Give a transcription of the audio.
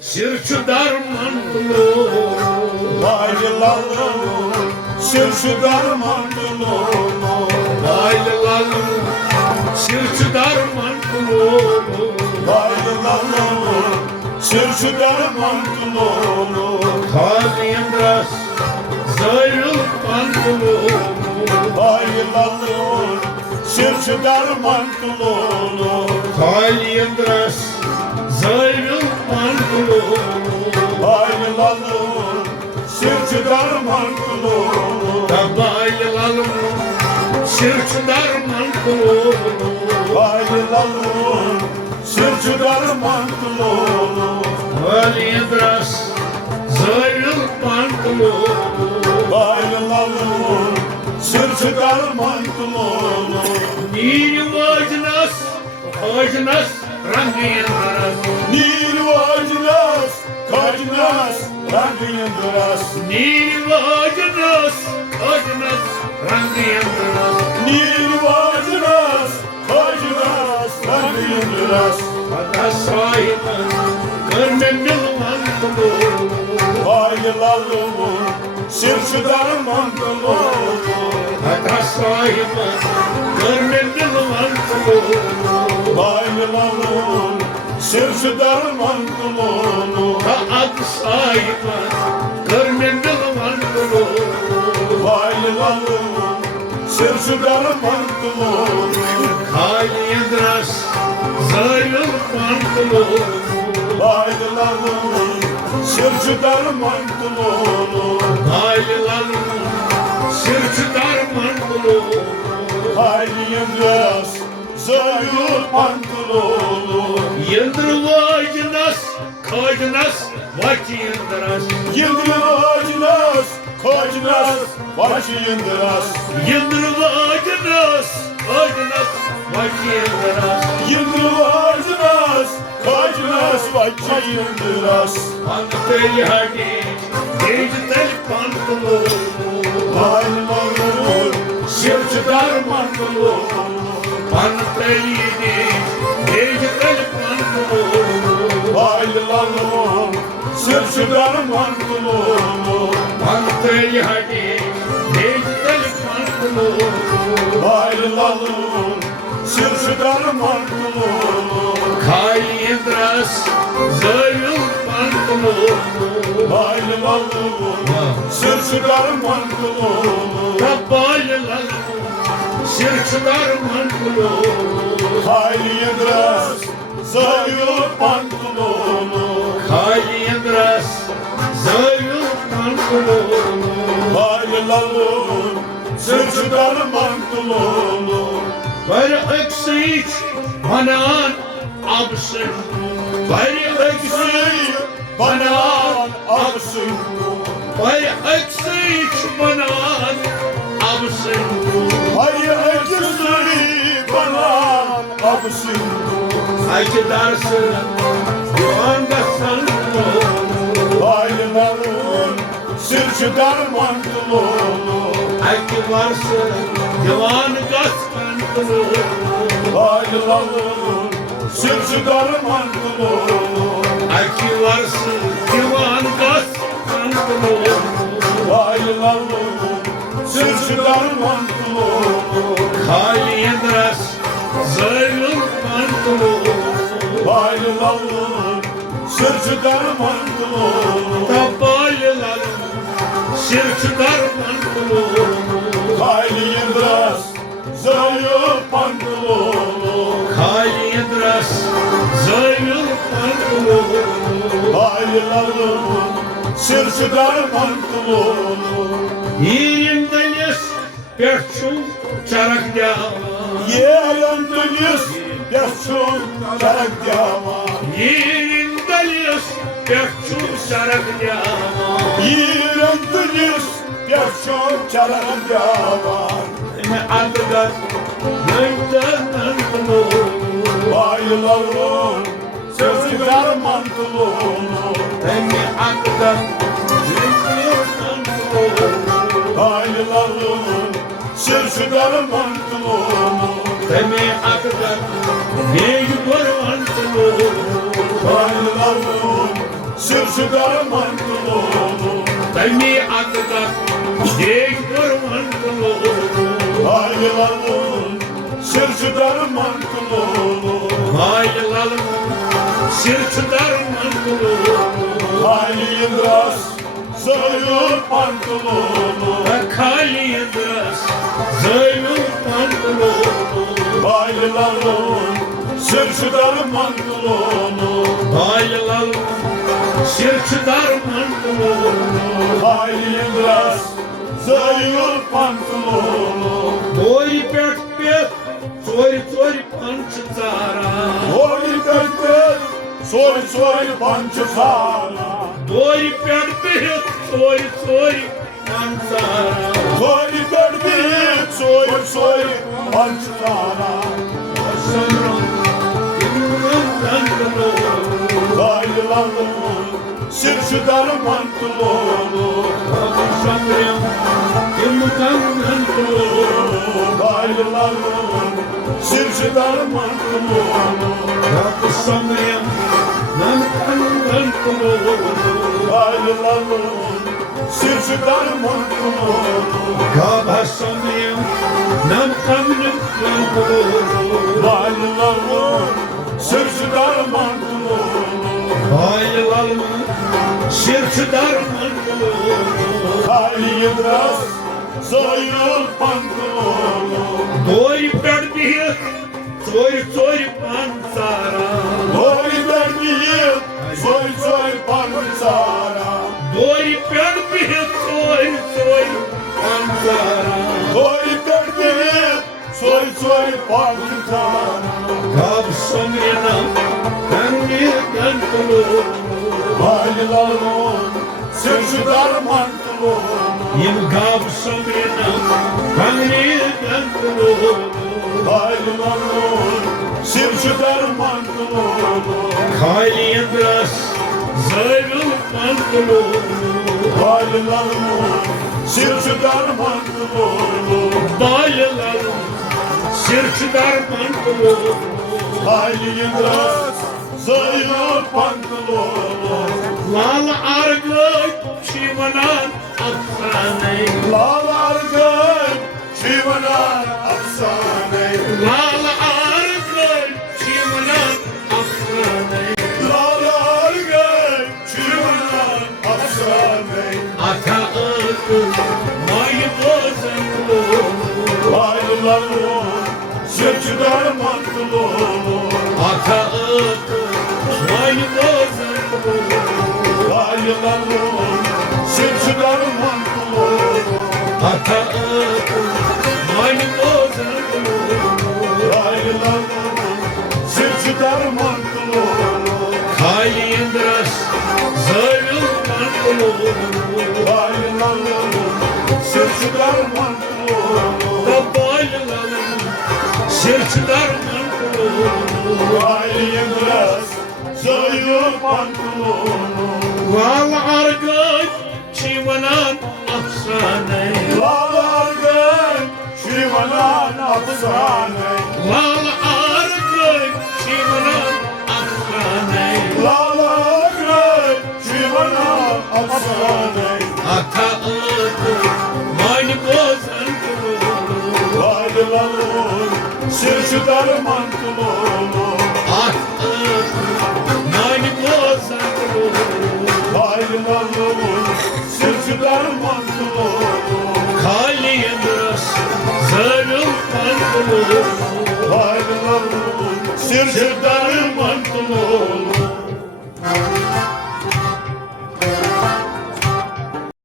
Sirçu darmanlı, Laylalı, sirçu darmanlı, laylalı, sirçu darmanlı, laylalı, sirçu darmanlı, kalbim zayıl panlı, laylalı, sirçu darmanlı, kalbim zayıl panlı, laylalı, sirçu darmanlı, laylalı, sirçu darmanlı, laylalı, sirçu darmanlı, kalbim zayıl panlı, laylalı, sirçu darmanlı, Nirvajnas, ajnas, rangindras. Nirvajnas, kajnas, rangindras, Nirvajnas, ajnas, rangindras. Nirvajnas, kajnas, rangindras, Ata sahibi, gönlümün mantulu. Laylalı, sirçu darmanlı, Ata sahibi, gönlümün mantulu. Laylalı, sirçu darmanlı, Taat sahibi, gönlümün mantulu. Laylalı, sirçu darmanlı, Kaliyadras, zayıl mantulu. Laylalı, sirçu darmanlı, Laylalı, sirçu darmanlı. Hayliyendras, zayıl pantolonu, Yıldırvacınas, kajnas, vakiyendras. Yıldırvacınas, kajnas, vakiyendras, Yıldırvacınas, kajnas, vakiyendras. Yıldırvacınas, kajnas, vakiyendras, Anteli hadi, dijital pantulu. Laylalı, sirçu darmanlı, Anteli dijital pantulu. Laylalı, sirçu darmanlı, Anteli hadi, dijital pantulu. Laylalı, sirçu darmanlı, Kaliyadras, zayıl pantulu. Laylalı, sirçu darmanlı, Kabaylalı, sirçular mantulu. Hayliyendras, zayıl pantolonu, Kaliyadras, zayıl pantulu. Laylalı, sirçu darmanlı, Var eksik banan absın. Var eksik bana alsın, var eksik banan absın. hayır ekisi bana alsın, Acı dersin, yuanda sanlı. Laylalı, sirçu darmanlı, Acı varsın, divan gaspantlı. Laylalı, sirçu darmanlı, Acı varsın, divan gaspantlı. Laylalı, sirçu darmanlı, Kaliyadras, zayıl pantulu. Laylalı, sirçu darmanlı, Tabaylalı, sirçular pantulu. Hayliyendras, zayıl pantolonu, Kaliyadras, zayıl pantulu. Laylalı, sirçu darmanlı, Yerimdeles, perçu çarak dava. Yerendiniz, yaşın çarakdama, Yerimdeles, perçu çarak dava. Yerendiniz, yaşın çarakdama, Ne adıgar, neyden pantulu. Laylalı, sirçu darmanlı, Beni adıgar, neyden pantulu. Laylalı, sirçu darmanlı, Beni adıgar, Ne kurban kulu Bayılalım sırsı darman kulu. Beni atıda ne kurban kulu Bayılalım sırsı darman kulu. Bayılalım sırtı darman kulu Ali Yıldız sayıyor pantolonu. Kaliyindras zayıf kulu Bayılalım sırsı darman kulu. Bayılalım sırtı darman kulu Ali Yıldız sayıyor pantolonu. Boy pek soy pançıtara Oy pekpek soy pançıkara. Boy pek soy pançara Soy pekpek soy pançıkara. Samran yumruğundan kulu Bayılalım sırsı darman kulu. Samran yumruğundan kulu Bayılalım sırsı darman kulu. Samran yumruğundan kulu Bayılalım sırsı darman kulu. Kaba samyam nam kamnım kulu Bayılalım sırsı darman kulu. Bayılalım sırtı darman kulu Ali Yıldız sayıyor pantolonu. Doy perdiye soy pansara Oy verdiğim soy pançara. Doy perdiye soy pansara Oy verdiğim soy pançara. Kab samyam kamnım kulu Bayılalım sırsı darman kulu. Yim kab samyam kamnım kulu Bayılalım sırsı darman kulu. Kaliyindras zayıf kulu Bayılalım sırsı darman kulu. Bayılalım sırtı darman kulu Ali Yıldız sayıyor pantolonu. Lal argı şivanan afsane Lağlar gök şivanan afsane. Lal argı şivanan afsane Lağlar gök şivanan afsane. Ata ıkı mayı bozan kulu Bayılalım sırtı darman kulu. Ata ıkı mayı bozan kulu Bayılalım sırtı darman kulu. Ata ıkı mayı bozan kulu Bayılalım sırtı darman kulu. Kaliyindras zayıf kulu Bayılalım sırtı darman kulu. Bayılalım sırtı darman kulu Ali Yıldız sayıyor pantolonu. Lal argı şivanan afsane Lağlar gök şivanan afsane. Lal argı şivanan afsane Lağlar gök şivanan afsane. Ata ıkı mayı bozan kulu Bayılalım sırtı darman kulu. At ıkı mayı bozan kulu Bayılalım sırtı darman kulu. Kaliyindras zayıf kulu Bayılalım sırtı darman